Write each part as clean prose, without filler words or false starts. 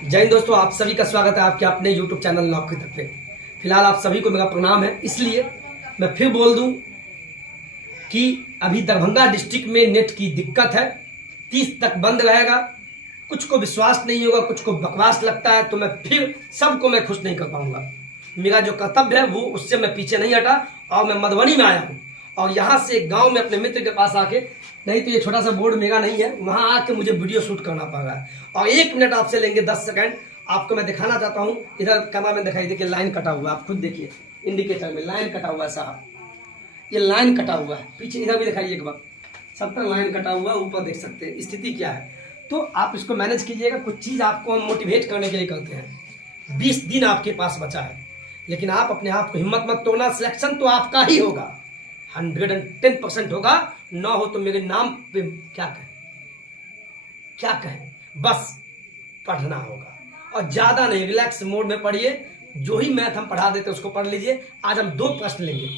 जय हिंद दोस्तों, आप सभी का स्वागत है आपके अपने YouTube चैनल नौकरी तक पे। फिलहाल आप सभी को मेरा प्रणाम है। इसलिए मैं फिर बोल दूं कि अभी दरभंगा डिस्ट्रिक्ट में नेट की दिक्कत है, 30 तक बंद रहेगा। कुछ को विश्वास नहीं होगा, कुछ को बकवास लगता है, तो मैं फिर सबको मैं खुश नहीं कर पाऊंगा। मेरा जो कर्तव्य है वो उससे मैं पीछे नहीं हटा और मैं मधुबनी में आया हूँ और यहाँ से एक गाँव में अपने मित्र के पास आके, नहीं तो ये छोटा सा बोर्ड मेरा नहीं है, वहां आके मुझे वीडियो शूट करना पड़ रहा है और 1 मिनट आपसे लेंगे 10 सेकंड। आपको मैं दिखाना चाहता हूँ। इधर कैमरा में दिखाई देखिए, लाइन कटा हुआ है, आप खुद देखिए इंडिकेटर में लाइन कटा हुआ है साहब, ये लाइन कटा हुआ है। पीछे इधर भी दिखाइए एक बार, सब पर लाइन कटा हुआ है, ऊपर देख सकते हैं स्थिति क्या है। तो आप इसको मैनेज कीजिएगा। कुछ चीज़ आपको हम मोटिवेट करने के लिए करते हैं। 20 दिन आपके पास बचा है, लेकिन आप अपने आप को हिम्मत मत तोड़ना। सिलेक्शन तो आपका ही होगा, 110% होगा। ना हो तो मेरे नाम पे क्या कहें, बस पढ़ना होगा और ज्यादा नहीं, रिलैक्स मोड में पढ़िए। जो ही मैथ हम पढ़ा देते उसको पढ़ लीजिए। आज हम 2 प्रश्न लेंगे।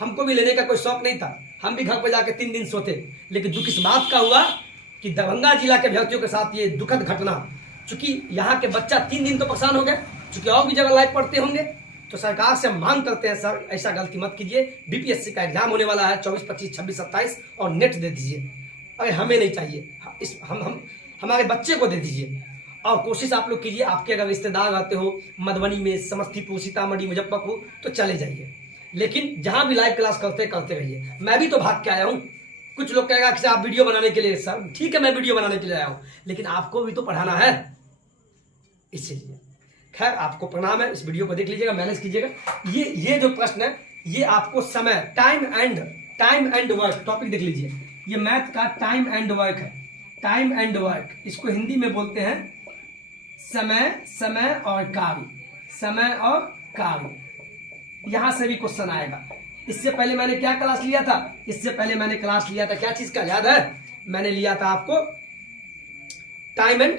हमको भी लेने का कोई शौक नहीं था, हम भी घर पर जाके 3 दिन सोते, लेकिन दुख इस बात का हुआ कि दरभंगा जिला के अभ्यर्थियों के साथ ये दुखद घटना, चूंकि यहाँ के बच्चा 3 दिन तो परेशान हो गए, चूंकि और भी जगह लाइव पढ़ते होंगे, तो सरकार से हम मांग करते हैं सर ऐसा गलती मत कीजिए। बीपीएससी का एग्जाम होने वाला है 24, 25, 26, 27 और नेट दे दीजिए। अरे हमें नहीं चाहिए, हम हमारे बच्चे को दे दीजिए। और कोशिश आप लोग कीजिए, आपके अगर रिश्तेदार आते हो मधुबनी में, समस्तीपुर, सीतामढ़ी, मुजफ्फरपुर, तो चले जाइए, लेकिन जहां भी लाइव क्लास करते रहिए। मैं भी तो भाग के आया हूँ। कुछ लोग कहेगा कि आप वीडियो बनाने के लिए, सर ठीक है मैं वीडियो बनाने के लिए आया हूँ, लेकिन आपको भी तो पढ़ाना है, इसीलिए। खैर आपको प्रणाम है, इस वीडियो को देख लीजिएगा, मैनेज कीजिएगा। ये जो प्रश्न है ये आपको समय, टाइम एंड वर्क टॉपिक देख लीजिए। ये मैथ का टाइम एंड वर्क है। टाइम एंड वर्क, इसको हिंदी में बोलते हैं समय और कार्य, समय और कार्य। यहां से भी क्वेश्चन आएगा। इससे पहले मैंने क्या क्लास लिया था? इससे पहले मैंने क्लास लिया था क्या चीज का, याद है? मैंने लिया था आपको टाइम एंड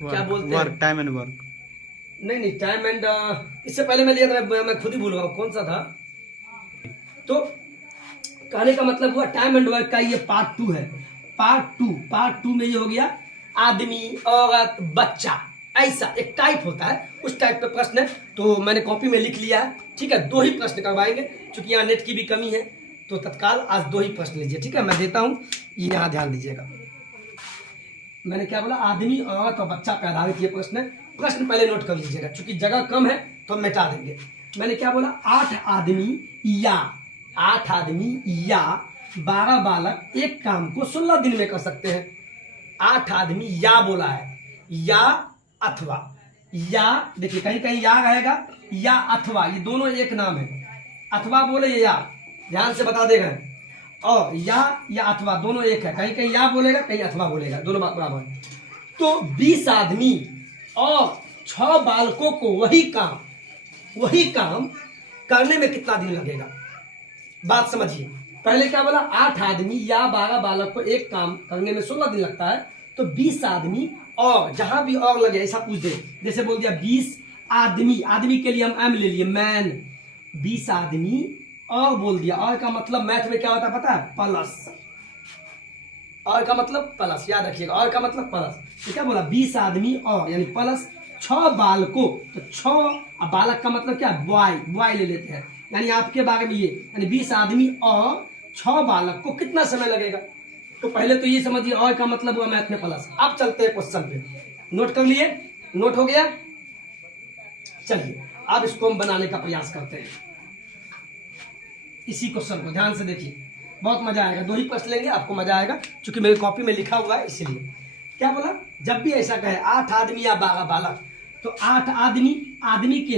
क्या बोलते हैं, टाइम एंड वर्क। नहीं टाइम एंड, इससे पहले मैं लिया था, मैं खुद ही भूल गया कौन सा था। तो कहने का मतलब हुआ टाइम एंड वर्क का ये पार्ट 2 है। पार्ट टू में ये हो गया आदमी, औरत, बच्चा, ऐसा एक टाइप होता है, उस टाइप का प्रश्न है। तो मैंने कॉपी में लिख लिया है, ठीक है। 2 ही प्रश्न करवाएंगे, क्योंकि यहाँ नेट की भी कमी है, तो तत्काल आज 2 ही प्रश्न लीजिए, ठीक है। मैं देता हूँ, ये यहाँ ध्यान दीजिएगा। मैंने क्या बोला? आदमी, औरत और बच्चा पे आधारित ये प्रश्न है। प्रश्न पहले नोट कर लीजिएगा, क्योंकि जगह कम है तो हम मिटा देंगे। मैंने क्या बोला? 8 आदमी या 12 बालक एक काम को 16 दिन में कर सकते हैं। 8 आदमी या बोला है, या अथवा, या देखिए कहीं कहीं या रहेगा, या अथवा, ये दोनों एक नाम है। अथवा बोले या, ध्यान से बता देगा। और या अथवा दोनों एक है, कहीं कहीं या बोलेगा, कहीं अथवा बोलेगा, दोनों बात बराबर है। तो 20 आदमी और 6 बालकों को वही काम करने में कितना दिन लगेगा? बात समझिए। पहले क्या बोला? 8 आदमी या 12 बालक को एक काम करने में 16 दिन लगता है। तो 20 आदमी और, जहां भी और लगे ऐसा पूछ दे, जैसे बोल दिया 20 आदमी के लिए हम एम ले लिए, मैन। 20 आदमी और बोल दिया, और का मतलब मैथ में क्या होता है पता है? प्लस। और का मतलब प्लस, याद रखिएगा, और का मतलब प्लस। तो क्या बोला? 20 आदमी और यानी प्लस 6 बालकों, तो 6 बालक का मतलब क्या? बॉय ले लेते हैं, यानी आपके बारे में ये, यानी 20 आदमी और 6 बालक को कितना समय लगेगा? तो पहले तो ये समझिए, और का मतलब हुआ मैथ में प्लस। अब चलते हैं क्वेश्चन पे। नोट कर लिए? नोट हो गया? चलिए अब इसको हम बनाने का प्रयास करते हैं। इसी क्वेश्चन को ध्यान से देखिए, बहुत मजा आएगा। 2 ही प्रश्न लेंगे, आपको मजा आएगा, क्योंकि मेरी कॉपी में लिखा हुआ है, इसीलिए। क्या बोला? जब भी ऐसा कहे 8 आदमी या 12 बालक, तो 8 आदमी के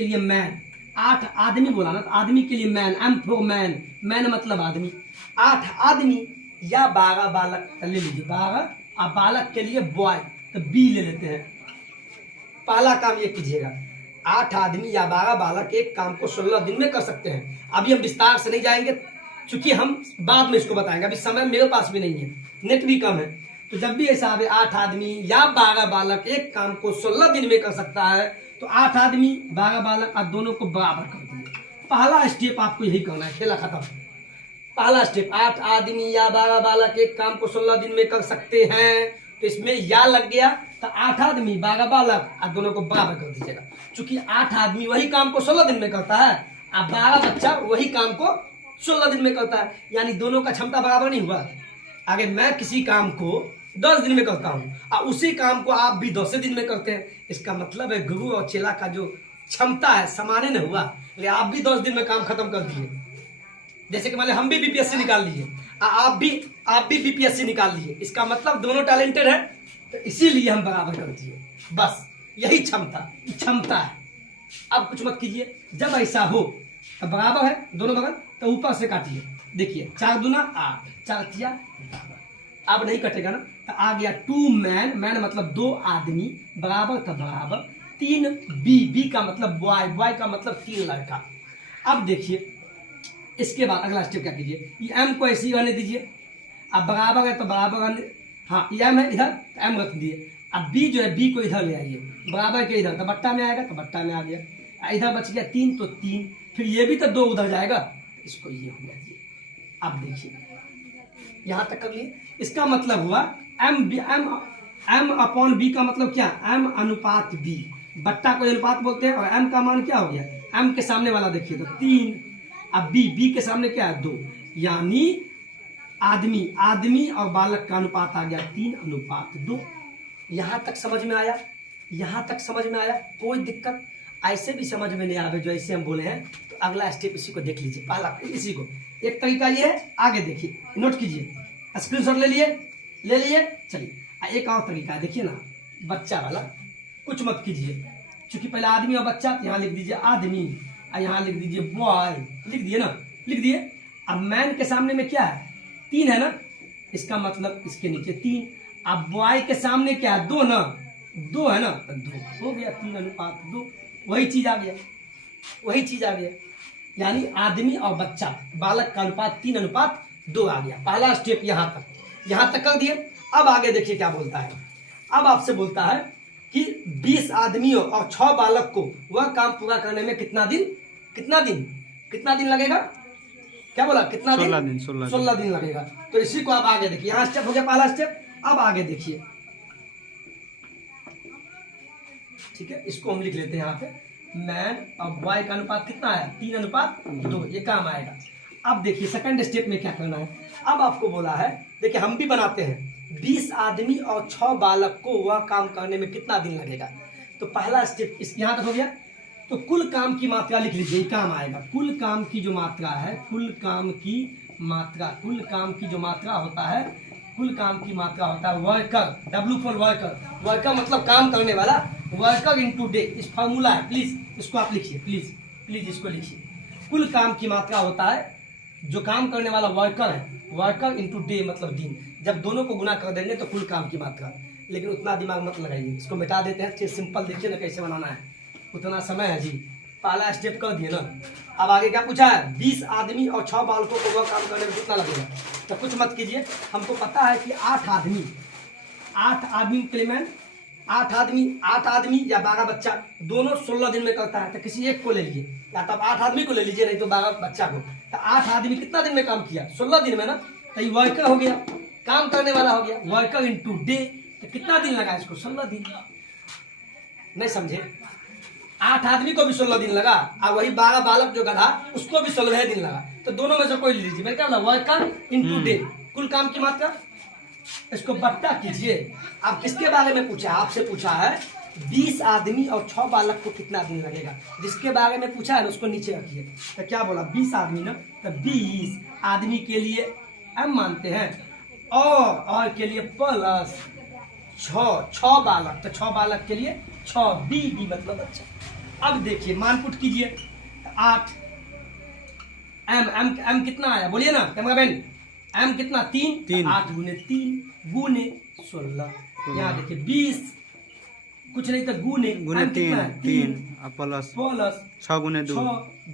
लिए मैन। 8 आदमी बोला ना, तो आदमी के लिए मैन, एम फॉर मैन मतलब आदमी। 8 आदमी या 12 बालक ले लीजिए, 12 और बालक के लिए बॉय, तो बी ले लेते हैं। पहला काम ये कीजिएगा, 8 आदमी या 12 बालक एक काम को 16 दिन में कर सकते हैं। अभी हम विस्तार से नहीं जाएंगे, क्योंकि हम बाद में इसको बताएंगे, अभी समय मेरे पास भी नहीं है, नेट भी कम है। तो जब भी ऐसा आवे 8 आदमी या 12 बालक एक काम को 16 दिन में कर सकता है, तो 8 आदमी 12 बालक आप दोनों को बराबर कर दिए। पहला स्टेप आपको यही करना है, खेला खत्म। पहला स्टेप, 8 आदमी या 12 बालक एक काम को 16 दिन में कर सकते हैं, तो इसमें या लग गया, तो 8 आदमी 12 बालक और दोनों को बराबर कर दीजिएगा। चूंकि 8 आदमी वही काम को 16 दिन में करता है और 12 बच्चा वही काम को 16 दिन में करता है, यानी दोनों का क्षमता बराबर नहीं हुआ। अगर मैं किसी काम को 10 दिन में करता हूँ और उसी काम को आप भी 10 दिन में करते हैं, इसका मतलब है गुरु और चेला का जो क्षमता है समान नहीं हुआ। लेकिन आप भी 10 दिन में काम खत्म कर दिए, जैसे कि मान हम भी बीपीएससी निकाल लीजिए, आप भी बीपीएससी निकाल लीजिए, इसका मतलब दोनों टैलेंटेड है, तो इसीलिए हम बराबर कर दिए। बस यही क्षमता है। अब कुछ मत कीजिए, जब ऐसा हो तो बराबर है दोनों बगल, तो ऊपर से काटिए। देखिए 4 दूना 8, 4 तिया 12। अब नहीं कटेगा ना, तो आ गया 2 मैन, मैन मतलब 2 आदमी, बराबर था बराबर 3 बी का मतलब बॉय का मतलब 3 लड़का। अब देखिए इसके बाद अगला स्टेप क्या कीजिए, ये एम को ऐसे ही रहने दीजिए। अब बराबर है तो बराबर रहने, हाँ ये एम है इधर तो एम रख दिए। अब बी जो है बी को इधर ले आइए, बराबर के इधर तो बट्टा में आएगा, तो बट्टा में आ गया। इधर बच गया 3 तो 3, फिर ये भी तो 2 उधर जाएगा, इसको ये हो गया। अब देखिए यहां तक कर लिए, इसका मतलब हुआ एम अपॉन बी का मतलब क्या, एम अनुपात बी, बट्टा को अनुपात बोलते हैं। और एम का मान क्या हो गया, एम के सामने वाला देखिए तो 3, अब बी के सामने क्या है 2, यानी आदमी और बालक का अनुपात आ गया 3:2। यहां तक समझ में आया, यहां तक समझ में आया, कोई दिक्कत ऐसे भी समझ में नहीं आवे जो ऐसे हम बोले हैं, तो अगला स्टेप इसी को देख लीजिए। पहला इसी को, एक तरीका ये है, आगे देखिए, नोट कीजिए, स्क्रीनशॉट ले लिए। चलिए एक और तरीका है, देखिए ना, बच्चा वाला, कुछ मत कीजिए, क्योंकि पहले आदमी और बच्चा, यहाँ लिख दीजिए आदमी और यहाँ लिख दीजिए बॉय, लिख दिए ना, लिख दिए। अब मैन के सामने में क्या है 3 है ना, इसका मतलब इसके नीचे 3। अब बॉय के सामने क्या है 2 ना, 2 है ना, तो 2 हो गया 3:2, वही चीज आ गया, यानी आदमी और बच्चा बालक का अनुपात 3:2 आ गया। पहला स्टेप यहाँ तक कर दिए। अब आगे देखिए क्या बोलता है। अब आपसे बोलता है कि 20 आदमियों और 6 बालक को वह काम पूरा करने में कितना दिन लगेगा, क्या बोला, कितना दिन, 16 दिन लगेगा। तो इसी को आप आगे देखिए, यहाँ स्टेप हो गया पहला स्टेप। अब आगे देखिए, ठीक है, इसको हम लिख लेते हैं यहाँ पे, मैन और बॉय का अनुपात कितना है 3:2, ये काम आएगा। अब देखिए सेकंड स्टेप में क्या करना है। अब आपको बोला है, देखिए हम भी बनाते हैं, 20 आदमी और 6 बालक को वह काम करने में कितना दिन लगेगा। तो पहला स्टेप इस यहाँ तक हो गया। तो कुल काम की मात्रा लिख लीजिए, काम आएगा। कुल काम की जो मात्रा है, कुल काम की जो मात्रा होता है वर्कर, W फॉर वर्कर मतलब काम करने वाला, वर्कर इंटू डे, इस फॉर्मूला है, प्लीज इसको आप लिखिए, प्लीज इसको लिखिए। कुल काम की मात्रा होता है, जो काम करने वाला वर्कर है, वर्कर इंटू डे मतलब दिन, जब दोनों को गुना कर देंगे तो कुल काम की मात्रा। लेकिन उतना दिमाग मत लगाइए, इसको मिटा देते हैं, चीज सिंपल देखिए ना कैसे बनाना है, उतना समय है जी। पहला स्टेप कर दिए ना। अब आगे क्या पूछा है, 20 आदमी और 6 बालकों को वह काम करने में कितना लगेगा। तो कुछ मत कीजिए, हमको पता है कि 8 आदमी के लिए मैं 8 आदमी या 12 बच्चा दोनों 16 दिन में करता है, तो किसी एक को ले लीजिए, या तो 8 आदमी को ले लीजिए, नहीं तो 12 बच्चा को। तो 8 आदमी कितना दिन में काम किया, 16 दिन में ना, तो ये वर्कर हो गया, काम करने वाला हो गया, वर्कर इंटू डे, तो कितना दिन लगा इसको 16 दिन। नहीं समझे, 8 आदमी को भी 16 दिन लगा, और वही 12 बालक जो गधा उसको भी 16 दिन लगा, तो दोनों में से कोई ले लीजिए। मैं क्या बोला, वर्कर इंटू डे, कुल काम की मात्रा, इसको बट्टा कीजिए। अब किसके बारे में पूछा है, आपसे पूछा है 20 आदमी और 6 बालक को कितना दिन लगेगा। जिसके बारे में पूछा है ना उसको नीचे रखिए। तो क्या बोला, 20 आदमी ना, तो 20 आदमी के लिए एम मानते हैं, और के लिए प्लस 6 बालक, तो 6 बालक के लिए 6, बी मतलब अच्छा। अब देखिए मानपुट कीजिए, 8 एम कितना आया, बोलिए ना कैमरामैन, एम कितना 3, 8 गुने 3 गुने 16। यहाँ देखिए 20 कुछ नहीं तो गुने 3 प्लस 6 गुने 2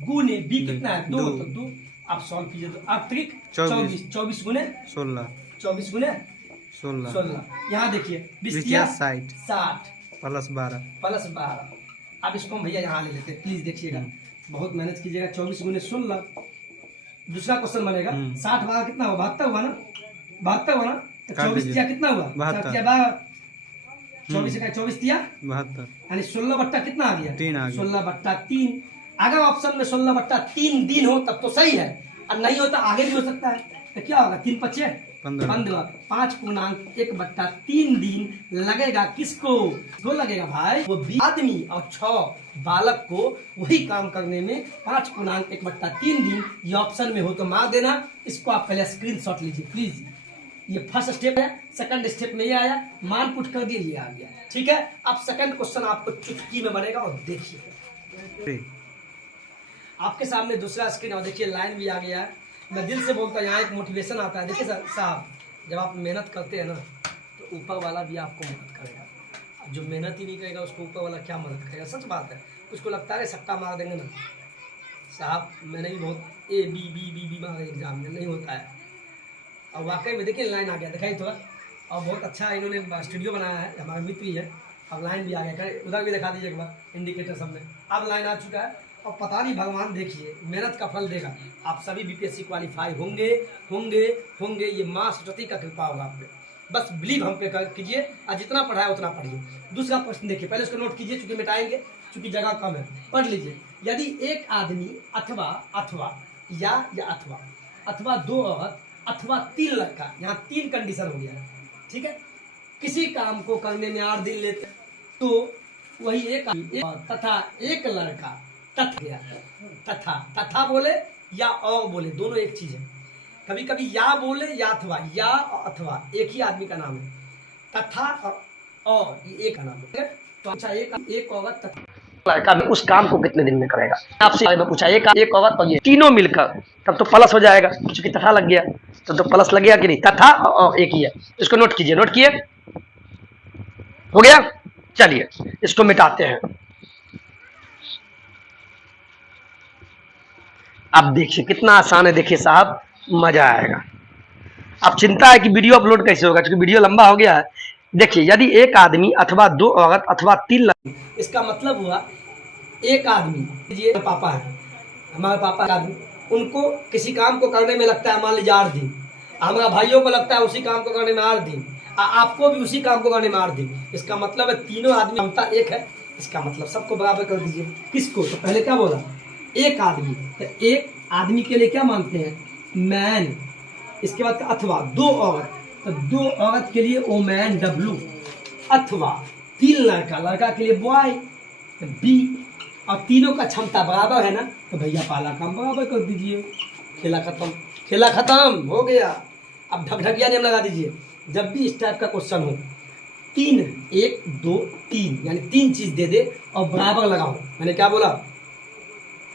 गुने बी कितना है 2, तो 2। आप सॉल्व कीजिए तो आप ट्रिक 24 गुने 16। यहाँ देखिए 20 60 प्लस 12। अब इसको हम भैया यहाँ ले लेते हैं, प्लीज देखिएगा, बहुत मेहनत कीजिएगा। 24 गुने 16, दूसरा क्वेश्चन बनेगा 60 12 कितना हुआ, 72 हुआ ना, 72 हुआ ना, तो 24 कितना हुआ 72, 24 का 24 दिया 72, यानी 16 बट्टा कितना आ गया 3 आ गया। 16 बट्टा 3। अगर ऑप्शन में 16 बट्टा 3 दिन हो तब तो सही है, और नहीं हो तो आगे भी हो सकता है। तो क्या होगा 3 पच्चे 15, 5.1 बट्टा 3 दिन लगेगा किसको? तो लगेगा भाई वो 20 आदमी और 6 बालक को वही काम करने में 5.1 बट्टा 3 दिन। ये ऑप्शन में हो तो मार देना। इसको आप पहले स्क्रीनशॉट लीजिए प्लीज। ये फर्स्ट स्टेप है। सेकंड स्टेप में ये आया, मान पुट कर दिए, ये आ गया। ठीक है, अब सेकंड क्वेश्चन आपको चुटकी में बनेगा और देखिए आपके सामने दूसरा स्क्रीन, और देखिए लाइन भी आ गया है। मैं दिल से बोलता हूँ, यहाँ एक मोटिवेशन आता है। देखिए साहब, जब आप मेहनत करते हैं ना तो ऊपर वाला भी आपको मदद करेगा। अब जो मेहनत ही नहीं करेगा उसको ऊपर वाला क्या मदद करेगा? सच बात है। उसको लगता है सट्टा मार देंगे ना साहब, मैंने भी बहुत A B B B B मारा एग्जाम में, नहीं होता है। और वाकई में देखिए लाइन आ गया, दिखाई थोड़ा। और बहुत अच्छा इन्होंने स्टूडियो बनाया है, हमारे मित्र ही है। अब लाइन भी आ गया, उधर भी दिखा दीजिए एक बार इंडिकेटर सब में। अब लाइन आ चुका है, और पता नहीं भगवान देखिए मेहनत का फल देगा। आप सभी बीपीएससी क्वालिफाई होंगे होंगे होंगे। ये माँ सरस्वती का कृपा होगा आप पे। बस बिलीव हम पे कीजिए, और जितना पढ़ाए उतना पढ़िए। दूसरा प्रश्न देखिए, पहले उसको नोट कीजिए, चूंकि मिटाएंगे, चूंकि जगह कम है। पढ़ लीजिए। यदि एक आदमी अथवा अथवा या अथवा अथवा 2 औरत अथवा 3 लड़का, यहाँ 3 कंडीशन हो गया। ठीक है, किसी काम को करने में 8 दिन लेते तो वही एक तथा एक लड़का तथा तथा बोले या और बोले, दोनों एक चीज है। कभी कभी या बोले या या अथवा एक ही आदमी का नाम है। तथा और ये एक का नाम है। तो अच्छा, एक औरत तथा लड़का में उस काम को कितने दिन में करेगा? आपसे पूछा एक औरत और ये तीनों मिलकर, तब तो प्लस हो जाएगा, क्योंकि तथा लग गया तब तो प्लस लग गया कि नहीं? तथा और एक ही है। इसको नोट कीजिए, नोट किए? हो गया। चलिए इसको मिटाते हैं। अब देखिए कितना आसान है। देखिए साहब, मजा आएगा। अब चिंता है कि वीडियो अपलोड कैसे होगा, क्योंकि वीडियो लंबा हो गया है। देखिए, यदि एक आदमी अथवा 2 औरत अथवा 3 लड़के, इसका मतलब हुआ एक आदमी, ये पापा है, हमारे पापा आदमी, उनको किसी काम को करने में लगता है मान लीजिए 8 दिन। हमारा भाइयों को लगता है उसी काम को करने में 8 दिन, आपको भी उसी काम को करने में 8 दिन। इसका मतलब है तीनों आदमी क्षमता एक है। इसका मतलब सबको बराबर कर दीजिए। किसको? तो पहले क्या बोला? एक आदमी। तो एक आदमी के लिए क्या मानते हैं? मैन। इसके बाद अथवा 2 औरत, तो 2 औरत के लिए ओ मैन W। अथवा 3 लड़का, लड़का के लिए बॉय B। और तीनों का क्षमता बराबर है ना, तो भैया पाला काम बराबर कर दीजिए। खेला खत्म, खेला खत्म हो गया। अब ढकढकिया नियम लगा दीजिए। जब भी इस टाइप का क्वेश्चन हो, 3 1 2 3 यानी 3 चीज दे दे और बराबर लगाओ। मैंने क्या बोला?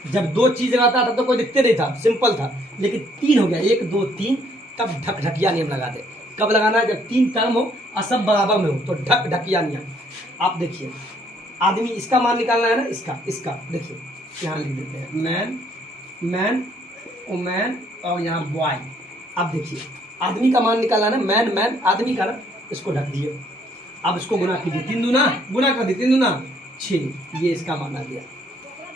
जब 2 चीज लगाता था तो कोई दिखते नहीं था, सिंपल था। लेकिन 3 हो गया, 1 2 3, तब ढकढकिया नियम लगा दे। कब लगाना है? जब 3 टर्म हो और सब बराबर में हो, तो ढकढकिया नियम। आप देखिए, आदमी इसका मान निकालना है ना, इसका देखिए यहाँ लिख देते हैं, मैन वुमेन और यहाँ बॉय। अब देखिए आदमी का मान निकालना है ना, मैन आदमी का ना, इसको ढक दिए। अब इसको गुना कीजिए, 3 दूना गुना कर दिए, 3 दूना 6, ये इसका मान आ गया,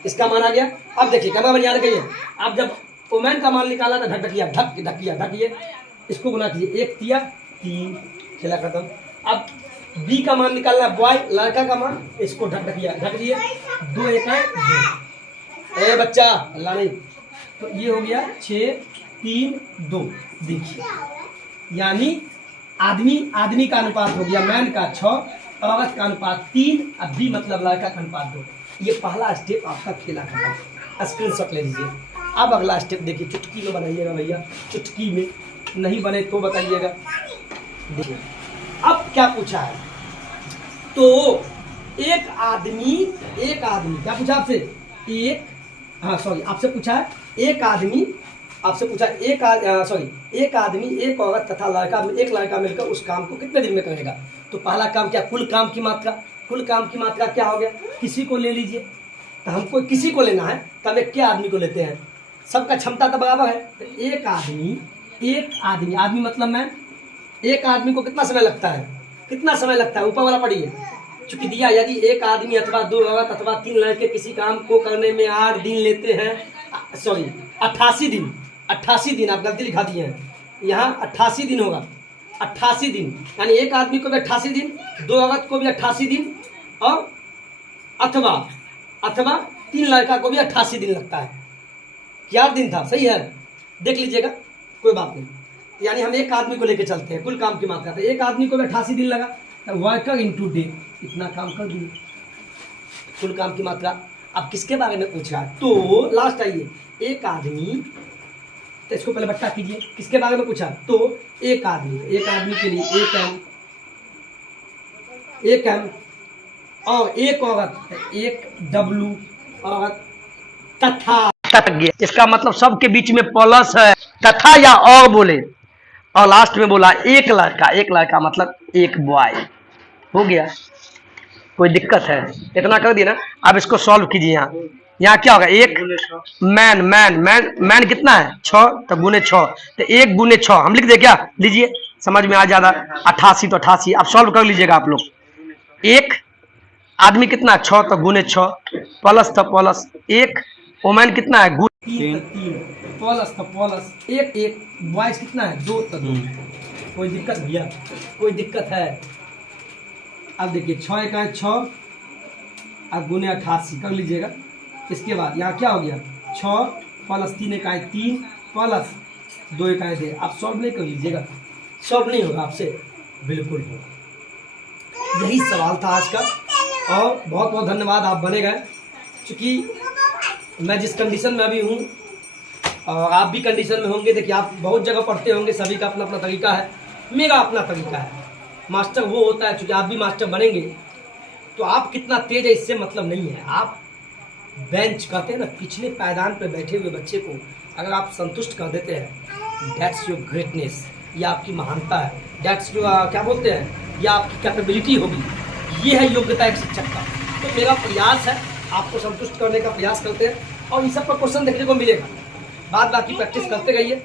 इसका मान आ गया। अब देखिए कैमरा याद रखिए, आप जब वुमेन का मान निकाला था ढकिए, इसको गुना कीजिए, 1 तिया 3, खेला खत्म। अब बी का मान निकालना है, बॉय लड़का का मान, इसको ढक दिए, 2 1 2। ए बच्चा अल्लाह नहीं, तो ये हो गया 6 3 2। देखिए यानी आदमी का अनुपात हो गया मैन का 6, औरत का अनुपात 3, अब बी मतलब लड़का का अनुपात 2। ये पहला स्टेप आपका खेला खत्म। स्क्रीनशॉट ले लीजिए। अब अगला स्टेप देखिए, चुटकी में बनाइएगा भैया, चुटकी में नहीं बने तो बताइएगा। देखिए अब क्या पूछा है, तो एक आदमी क्या पूछा आपसे? आपसे पूछा है एक आदमी, एक आदमी एक औरत तथा एक लड़का मिलकर उस काम को कितने दिन में करेगा? तो पहला काम क्या? कुल काम की मात्रा क्या हो गया? किसी को ले लीजिए, तो हमको किसी को लेना है, तब एक क्या आदमी को लेते हैं, सबका क्षमता तो बराबर है। तो एक आदमी मतलब मैं, एक आदमी को कितना समय लगता है? ऊपर वाला पढ़िए, चूंकि दिया यदि एक आदमी अथवा 2 औरत अथवा 3 लड़के किसी काम को करने में 8 दिन लेते हैं, 88 दिन, आप गलती लिखा दिए हैं, यहाँ 88 दिन होगा, 88 दिन, यानी एक आदमी को भी 88 दिन, 2 औरत को भी 88 दिन, और अथवा 3 लड़का को भी 88 दिन लगता है। क्या दिन था, सही है, देख लीजिएगा, कोई बात नहीं। यानी हम एक आदमी को लेकर चलते हैं, कुल काम की मात्रा, तो एक आदमी को भी 88 दिन लगा, तो वर्कर इंटू डे, इतना काम कर दिए, कुल काम की मात्रा। अब किसके बारे में पूछ रहा है, तो लास्ट आइए, एक आदमी, तो इसको पहले बट्टा कीजिए, किसके बारे में पूछा, तो एक आदमी के लिए एक एम और एक औरत, एक डब्लू औरत, तथा, इसका मतलब सबके बीच में प्लस है, तथा या और बोले, और लास्ट में बोला एक लड़का मतलब एक बॉय, हो गया। कोई दिक्कत है, इतना कर दिया ना। अब इसको सॉल्व कीजिए। यहाँ क्या होगा, एक मैन कितना है 6, तो गुने 6, तो 1 गुने 6 हम लिख दे, क्या लीजिए, समझ में आ जाता, 88 तो 88, अब सॉल्व कर लीजिएगा आप लोग। एक आदमी कितना, 6 तो गुने 6, प्लस तो प्लस, एक वोमेन कितना है, 3 प्लस तो प्लस, एक बॉयज कितना है, 2 तो 2। कोई दिक्कत भैया, कोई दिक्कत है। अब देखिए 6 इकाई 6 और गुने 88 कर लीजिएगा। इसके बाद यहाँ क्या हो गया, 6 प्लस 3 इकाई 3 प्लस 2 इकाई दे। आप सॉल्व नहीं कर लीजिएगा, सॉल्व नहीं होगा आपसे, बिल्कुल होगा। यही सवाल था आज का, और बहुत बहुत धन्यवाद, आप बने गए। क्योंकि मैं जिस कंडीशन में अभी हूँ और आप भी कंडीशन में होंगे, देखिए आप बहुत जगह पढ़ते होंगे, सभी का अपना अपना तरीका है, मेरा अपना तरीका है। मास्टर वो होता है, चूँकि आप भी मास्टर बनेंगे तो आप कितना तेज है इससे मतलब नहीं है। आप बेंच कहते हैं ना, पिछले पायदान पे बैठे हुए बच्चे को अगर आप संतुष्ट कर देते हैं, दैट्स योर ग्रेटनेस, ये आपकी महानता है, दैट्स योर क्या बोलते हैं, ये आपकी कैपेबिलिटी होगी, ये है योग्यता एक शिक्षक का। तो मेरा प्रयास है आपको संतुष्ट करने का प्रयास करते हैं, और इन सब का क्वेश्चन देखने को मिलेगा। बाद बाकी प्रैक्टिस करते रहिए,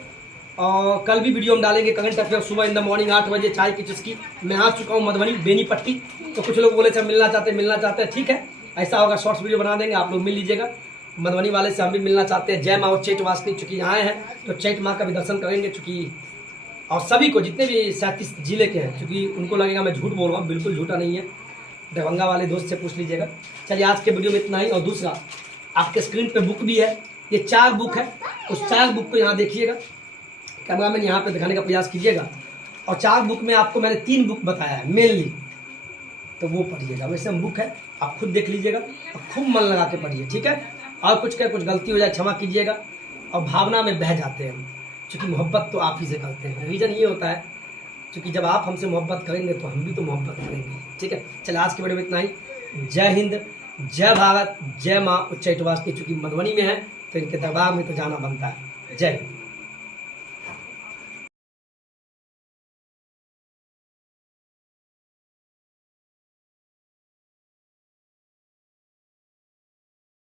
और कल भी वीडियो हम डालेंगे करंट अफेयर सुबह इन द मॉर्निंग 8 बजे, चाय की चुस्की। मैं आ चुका हूँ मधुबनी बेनीपट्टी, तो कुछ लोग बोले थे मिलना चाहते हैं, ठीक है, ऐसा होगा, शॉर्ट्स वीडियो बना देंगे, आप लोग मिल लीजिएगा। मधुबनी वाले से हम भी मिलना चाहते हैं। जय माँ और चैत वासनी, चूँकि यहाँ हैं तो चैत माँ का भी दर्शन करेंगे, चूँकि और सभी को जितने भी 37 जिले के हैं, क्योंकि उनको लगेगा मैं झूठ बोल रहा हूँ, बिल्कुल झूठा नहीं है, दरभंगा वाले दोस्त से पूछ लीजिएगा। चलिए आज के वीडियो में इतना ही। और दूसरा, आपके स्क्रीन पे बुक भी है, ये 4 बुक है, उस 4 बुक को यहाँ देखिएगा, कैमरा मैन यहाँ पे दिखाने का प्रयास कीजिएगा। और 4 बुक में आपको मैंने 3 बुक बताया है मेनली, तो वो पढ़िएगा। वैसे हम बुक है, आप खुद देख लीजिएगा और खूब मन लगा के पढ़िए, ठीक है। और कुछ गलती हो जाए क्षमा कीजिएगा, और भावना में बह जाते हैं हम, क्योंकि मोहब्बत तो आप ही से करते हैं। रीज़न ये होता है, क्योंकि जब आप हमसे मोहब्बत करेंगे तो हम भी तो मोहब्बत करेंगे, ठीक है। चलिए आज के वीडियो में इतना ही। जय हिंद, जय भारत, जय माँ उच्चैठ वासनी। चूँकि मधुबनी में है तो इनके दरबार में तो जाना बनता है। जय हिंद।